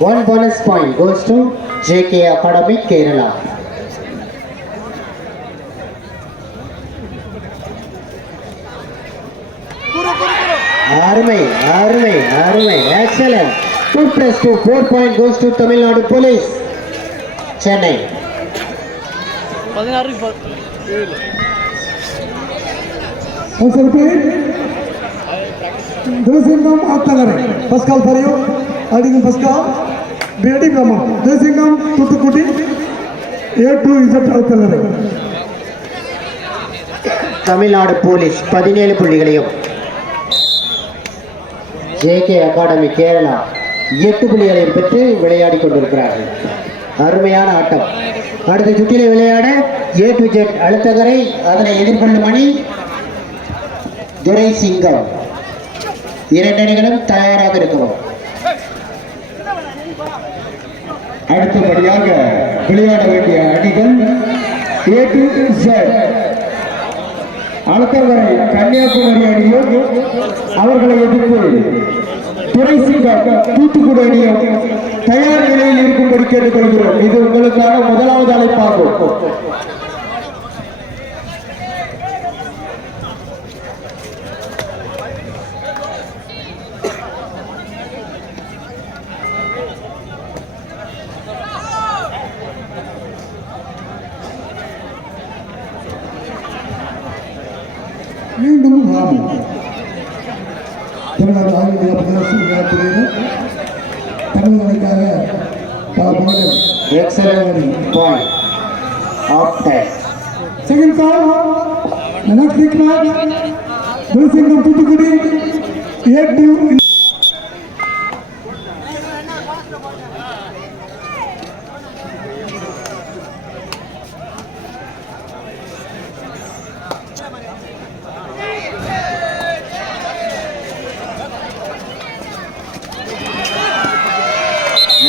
One bonus point goes to JK Academy Kerala. அருமை அருமை அருமை excellent two plus two four point goes to Tamil Nadu police Chennai பதினாறு Those in them are First call for you. அடிக்கும் first call. Be ready, Brahma. Drisingam Tutukuti. A2 is Tamil Nadu police பதினேழு புள்ளிகளையும் JK academy Kerala எட்டு புள்ளிகளையும் பெற்று விளையாடி கொண்டிருக்கிறார்கள் அருமையான ஆட்டம் அடுத்த சுற்றிலே விளையாட ஏ டு ஜெட் அழுத்தகரை அதனை எதிர்கொள்ளும் அணி துரை சிங்கம் இரண்டு அணிகளும் தயாராக இருக்கிறோம் அடுத்தபடியாக விளையாட வேண்டிய அணிகள் ஏ டு Z. கன்னியாகுமரி அணியும் அவர்களை எதிர்த்து துறைசிங்கம் தூத்துக்குடி அணியும் தயார் நிலையில் இருக்கும்படி கேட்டுக்கொள்கிறோம். இது உங்களுக்கான முதலாவது அழைப்பாகும். பிரதேச விளையாட்டுகளில் தமிழர்களுக்காக பல பணிகள் excellent point of time second call next Thulsingam Thoothukudi. A two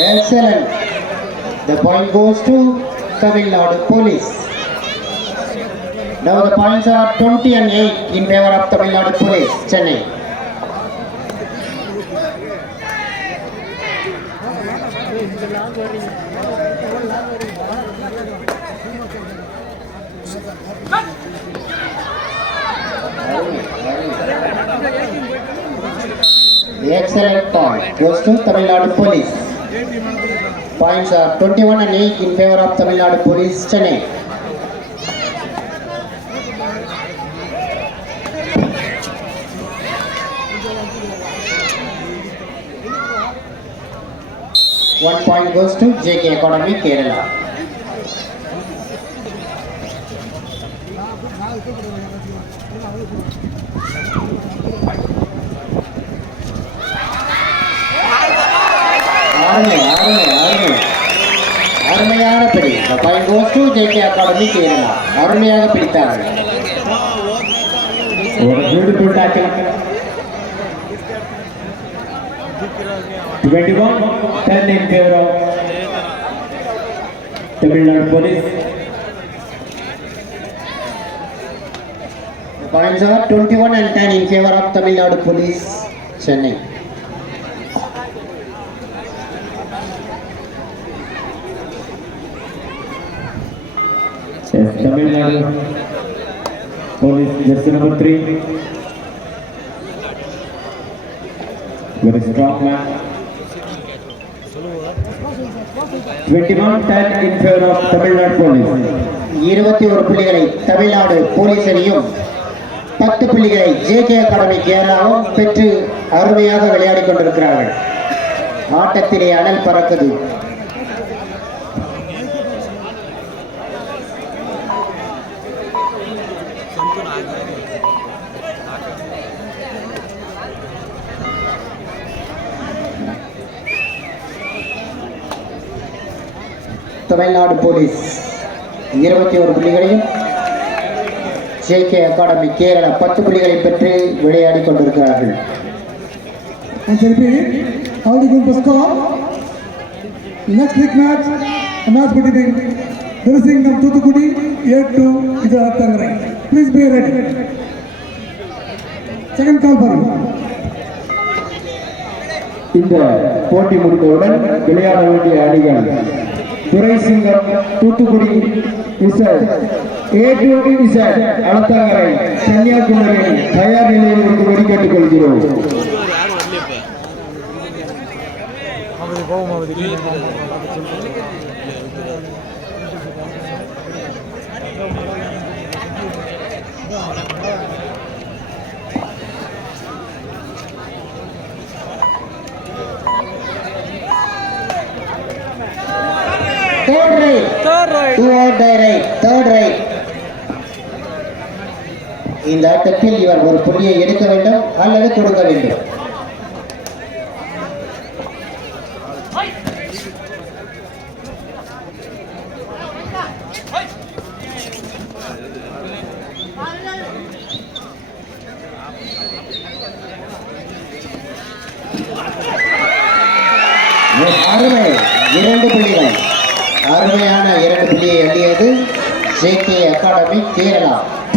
Excellent. The point goes to Tamil Nadu Police. Now the points are 20 and 8 in favor of Tamil Nadu Police, Chennai. The excellent point goes to Tamil Nadu Police. Points are 21 and 8 in favor of Tamil Nadu Police, Chennai. One point goes to JK Academy, Kerala. அருமை அருமை அருமை அருமையான பிடி The point goes to JK Academy, Kerala. அருமையாக பிடித்தார்கள் ஒரு beautiful tackle 21 10 in favor of Tamil Nadu Police. The points are 21 and 10 in favor of Tamil Nadu Police, Chennai. Yes, Tamil Nadu Police, jersey number three. Very strong man. Twenty-one ten in favor of Tamil Nadu Police. இருபத்தி ஒரு புள்ளிகளை Tamil Nadu police அணியும் பத்து புள்ளிகளை JK academy கேரளாவும் பெற்று அருமையாக விளையாடிக் கொண்டிருக்கிறார்கள் ஆட்டத்திலே அனல் பறக்குது தமிழ்நாடு போலீஸ் இருபத்தி ஒரு புள்ளிகளையும் ஜேகே அகாடமி கேரளா பத்து புள்ளிகளை பெற்று விளையாடிக் கொண்டிருக்கிறார்கள் Once repeat, all the good first call. Next week match, a match between Durasingam Tutukudi, A2 is Attangarai. Please be ready. Second call for you. இந்த போட்டி முடிந்தவுடன் விளையாட வேண்டிய அணிகள் Duraisingam Thoothukudi Z A to Z Alathankarai Kanyakumari தயார் நிலையில் இருக்கும்படி கேட்டுக்கொள்கிறோம் third right Third right. Two out right third right இந்த ஆட்டத்தில் இவர் ஒரு புள்ளியை எடுக்க வேண்டும் அல்லது கொடுக்க வேண்டும்.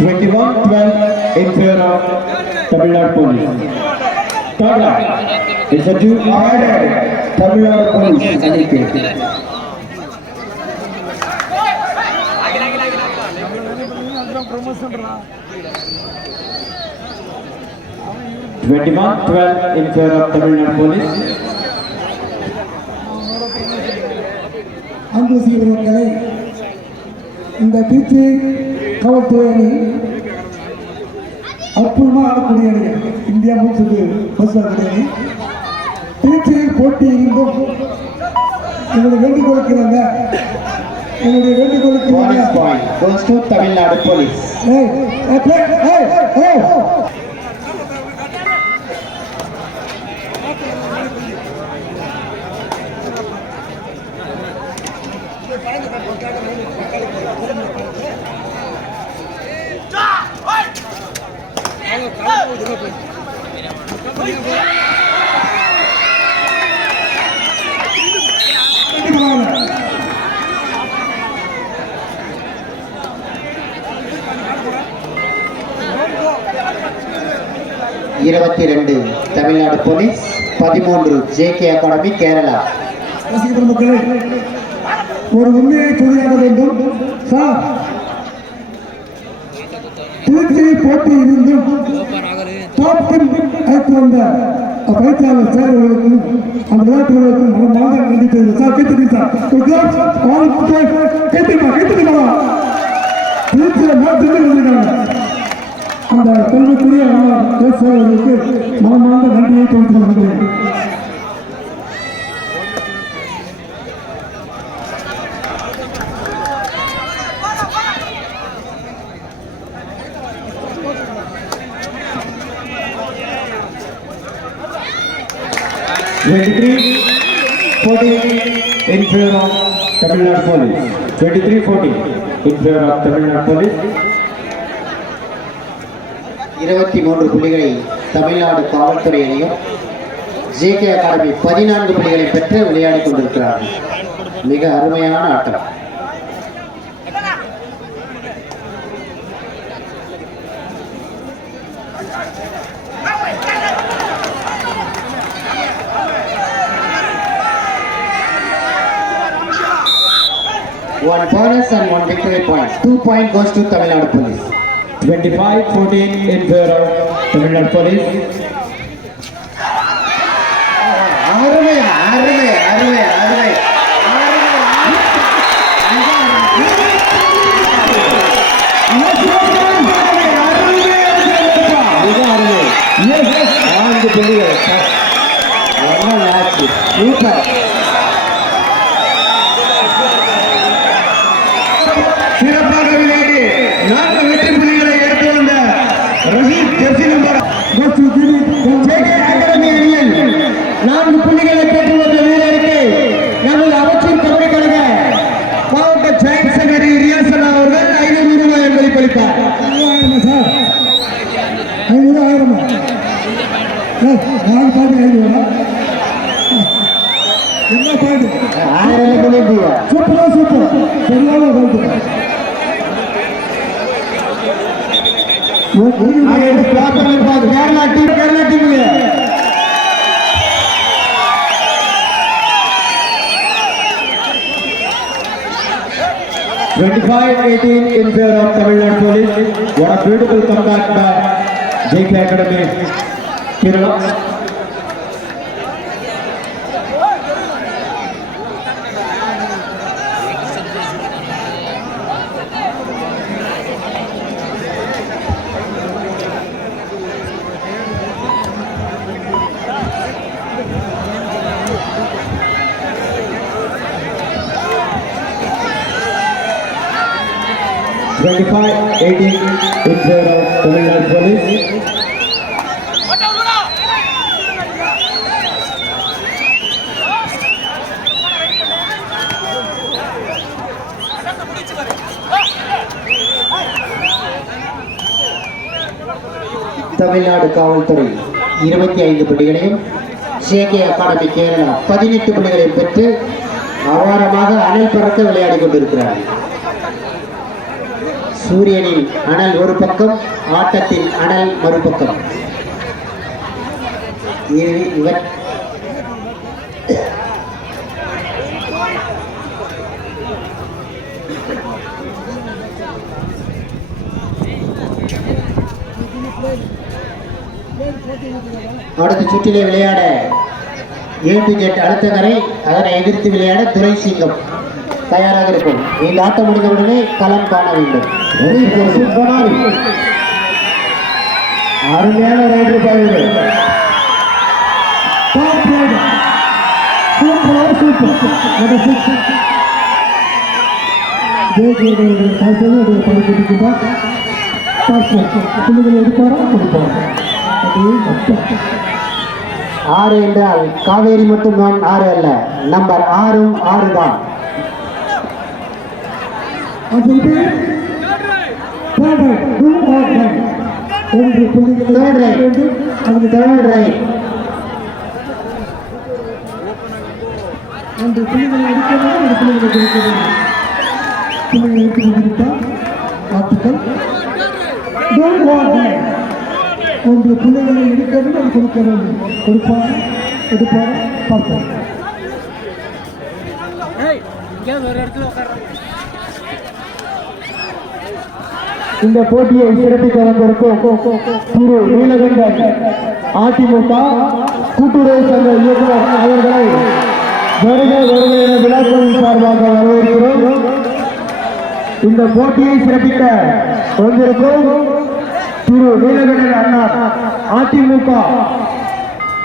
21 12 in favor of Tamil Nadu Police. Third line is a two order Tamil Nadu Police. Twenty-one, twelve in favor of Tamil Nadu Police. அன்பு in the பீச்சு காவல்துறை அணி அற்புதமாக ஆடக்கூடிய அணி இந்தியா முழுசுக்கு பஸ் ஆடக்கூடிய அணி திருச்சியில் போட்டி இருந்தும் எங்களுடைய வேண்டுகோளுக்கு நாங்க எங்களுடைய வேண்டுகோளுக்கு தமிழ்நாடு போலீஸ் இருபத்தி ரெண்டு தமிழ்நாடு போலீஸ் பதிமூன்று ஜே கே அகாடமி கேரளா மக்களே ஒரு உண்மையை சொல்லியாக வேண்டும். சார் திருச்சியை போட்டி இருந்தும் டாப் டென் அழைத்து வந்த பயிற்சியாளர் சேர்வர்களுக்கும் அந்த விளையாட்டுகளுக்கும் மனமாக நன்றி தெரிவித்து சார் கேட்டுங்க சார். பேசுபவர்களுக்கு மனமார்ந்த நன்றியை தெரிவித்துக் கொள்கிறேன் Twenty-three fourteen in favor of Tamil Nadu Police. Twenty-three fourteen in favor of Tamil Nadu Police. இருபத்தி மூன்று புள்ளிகளை தமிழ்நாடு காவல்துறை அணியும் ஜேகே அகாடமி பதினான்கு புள்ளிகளை பெற்று விளையாடிக் கொண்டிருக்கிறார்கள் மிக அருமையான ஆட்டம் One bonus and one victory point. Two point goes to Tamil Nadu Police. Twenty-five fourteen in favor of Tamil Police. ரூபாய் என்பதை சார் ஐநூறு ஆயிரமா நாலு பாட்டு ஐநூறா என்ன பாட்டு சூப்பரா சூப்பர் சரியான பாட்டு Kerala team Kerala team 25-18 in favor of Tamil Nadu Police. What a beautiful comeback by JK Academy, Kerala. Twenty-five, eighteen in favor of Tamil Nadu Police. Tamil Nadu காவல்துறை இருபத்தி ஐந்து புள்ளிகளையும் சேகே அகாடமி கேரளா பதினெட்டு புள்ளிகளையும் பெற்று அபாரமாக அனல் பறக்க விளையாடி கொண்டிருக்கிறார்கள் சூரியனின் அனல் ஒரு பக்கம் ஆட்டத்தின் அனல் மறுபக்கம். இவர் அடுத்த சுற்றிலே விளையாட ஏ டு ஜெட் அடுத்த கரை அதனை எதிர்த்து விளையாட துரை சிங்கம் தயாராக இருக்கும். இந்த ஆட்டம் முடிந்தவுடனே களம் காண வேண்டும். அருமையான ரைடர் சூப்பர் சூப்பர். எடுப்பாரா? கொடுப்பாரா. ஆறு என்றால் காவேரி மட்டும்தான் ஆறு அல்ல. நம்பர் ஆறும் ஆறு தான் அது third right two R right ஒன்று புள்ளிகளை Third right. வேண்டும் அதில் தேர்ட் ரைட் ஒன்று புள்ளிகளை எடுக்க ஒரு புள்ளிகளை கொடுக்க புள்ளிகளை எடுத்து கொண்டிருப்பார் வாழ்த்துக்கள் டோன்ட் வாட் ஒன்று புள்ளிகளை அது கொடுப்பார் எடுப்பார் இந்த போட்டியை சிறப்பிக்க வந்திருக்கும் திரு நீலகண்டன் அதிமுக கூட்டுறவு சங்க இயக்குனர் அவர்களை வருக வருக என விழாக்குழுவின் சார்பாக வரவேற்கிறோம். இந்த போட்டியை சிறப்பிக்க வந்திருக்கும் திரு நீலகண்டன் அண்ணா அதிமுக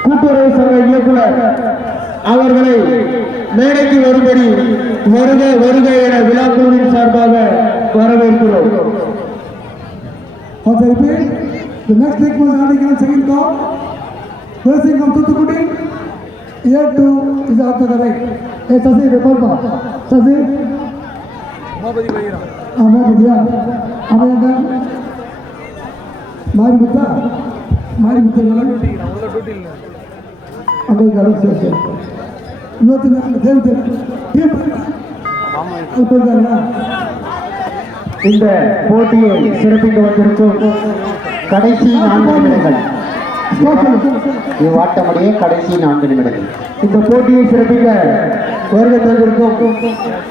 கூட்டுறவு சங்க இயக்குனர் அவர்களை மேடைக்கு வரும்படி வருக வருக என விழாக்குழுவின் சார்பாக வரவேற்கிறோம். Once I repeat, the next leg was already given second cow. Racing from Tutukuti, here two is out to the right. Hey, Sasi, the purple. Sasi. Mohabadi Bahira. Ah, Mohabadi, yeah. Amayanda. Mari Mutta. Mari Mutta. Amayanda, garu, sir, sir. ಇವತ್ತಿನ ದೇವತೆ ಅಲ್ಪದ್ದಾರಲ್ಲ இந்த போட்டியை சிறப்பிக்க வந்திருக்கும் கடைசி நான்கு நிமிடங்கள். இவ்வாட்டமுடைய கடைசி நான்கு நிமிடங்கள். இந்த போட்டியை சிறப்பிக்க வருகை தந்திருக்கும்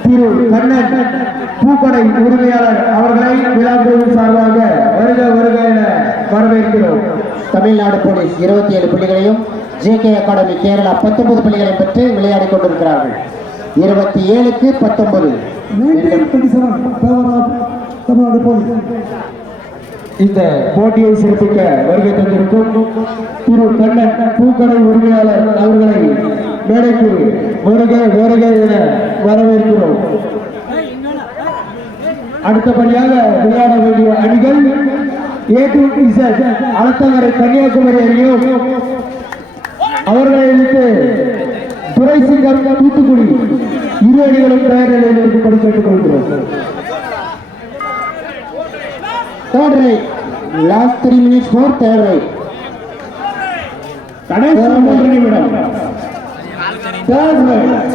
திரு கண்ணன் பூக்கடை உரிமையாளர் அவர்களை விழாக்குழுவின் சார்பாக வருக வருக என வரவேற்கிறோம். தமிழ்நாடு போலீஸ் இருபத்தி ஏழு புள்ளிகளையும் ஜேகே அகாடமி கேரளா பத்தொன்பது புள்ளிகளையும் பெற்று விளையாடிக் கொண்டிருக்கிறார்கள். இருபத்தி ஏழுக்கு பத்தொன்பது. தமிழ்நாடு போலீஸ் இந்த போட்டியை சிறப்பிக்க வருகை தந்திருக்கும் திரு கண்ணன் பூக்கடை உரிமையாளர் அவர்களை மேடைக்கு வருக வருக என வரவேற்கிறோம். அடுத்தபடியாக விளையாட வேண்டிய அணிகள் A to Z Alathankarai Kanniyakumari அணியும் அவர்களை எதிர்த்து துரைசிங்கம் தூத்துக்குடி இரு அணிகளும் தயார் நிலையில் இருக்கும்படி கேட்டுக்கொள்கிறோம் third right last three minutes four third right கடைசி third right. Last three minutes for third right. Third right. Third right.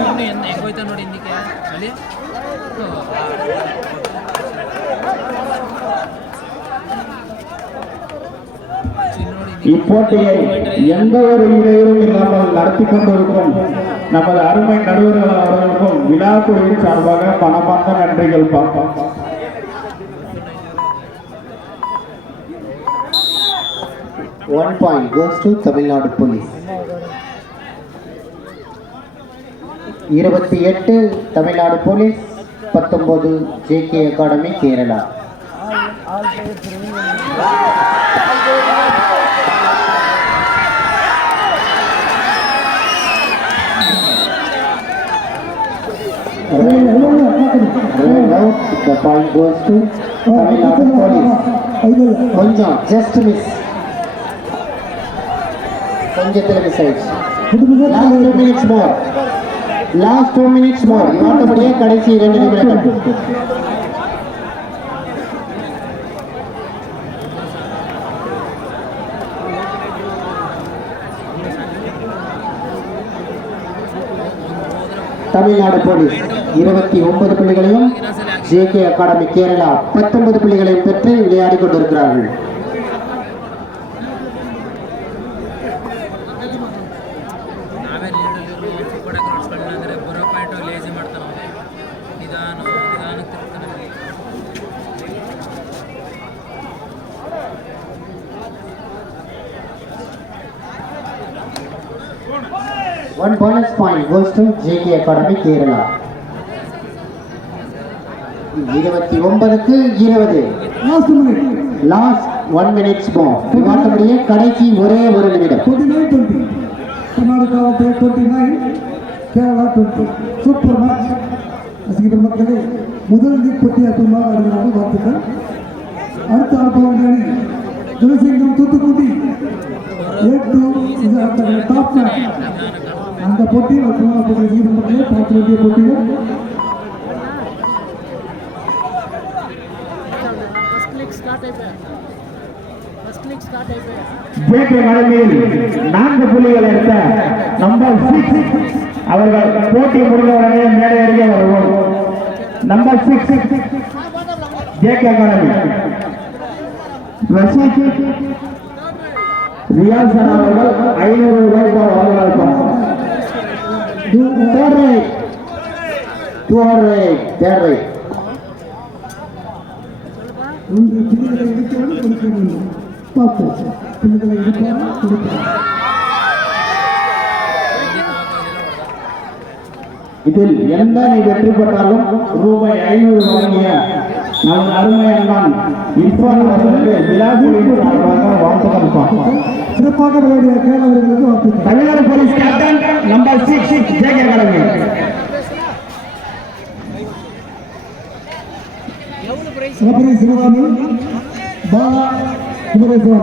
இப்போட்டியை எந்த ஒரு இடையூறும் இல்லாமல் நடத்தி கொண்டிருக்கும் நமது அருமை நடுவர்கள் அவர்களுக்கும் விழா குழுவின் சார்பாக பணமாக நன்றிகள் பார்ப்போம் one point goes to Tamil Nadu police இருபத்தி எட்டு தமிழ்நாடு போலீஸ் பத்தொன்பது J K academy Kerala The point goes to கொஞ்சம் ஜஸ்ட் மிஸ் கொஞ்சத்தில் மிஸ் ஆயிடுச்சு last two minutes more last two minutes more மற்றபடியே கடைசி இரண்டு நிமிடங்கள். தமிழ்நாடு போலீஸ் இருபத்தி ஒன்பது புள்ளிகளையும் ஜே கே அகாடமி கேரளா பத்தொன்பது புள்ளிகளையும் பெற்று விளையாடிக் கொண்டிருக்கிறார்கள் one bonus point goes to JK academy Kerala இருபத்தி ஒன்பதுக்கு இருபது. Last minute last one minutes more மற்றபடியே கடைசி ஒரே ஒரு நிமிடம். Twenty nine twenty nine Kerala twenty super match ரசிகர் மக்களே முதல் லீக் போட்டி அற்புதமாக ஆடுகிறார்கள் வாழ்த்துக்கள். அடுத்த ஆட்டவாண்டி அணி துளசிங்கம் தூத்துக்குடி. இது அடுத்த டாப் மேட்ச் அந்த போட்டியில் போட்டியில் ஈடுபட்டு பார்க்க வேண்டிய போட்டியில் ஜேபி மலையில் நான்கு புள்ளிகள் எடுத்த நம்பர் சிக்ஸ் அவர்கள் போட்டி முடிந்தவுடனே மேடை அருகே வருவோம். Number six J K academy Rasheed Riyasan அவர்கள் ஐநூறு ரூபாய் இருக்கும் third right two right third right ஒன்று புள்ளிகளை எடுக்கிறது கொடுக்க வேண்டும் இதில் எந்த நீ வெற்றி பெற்றாலும் ரூபாய் ஐநூறு வாங்கிய நமது அருமையான இஸ்வான் அவர்களுக்கு விழாக்குழுவின் சார்பாக வாழ்த்துக்கள் பார்ப்போம். சிறப்பாக விளையாடிய கேரளவர்களுக்கு வாழ்த்துக்கள். தமிழக police captain number six six J K கடமை சிவபுரி சிவகாமி பாலா குமரேஸ்வரன்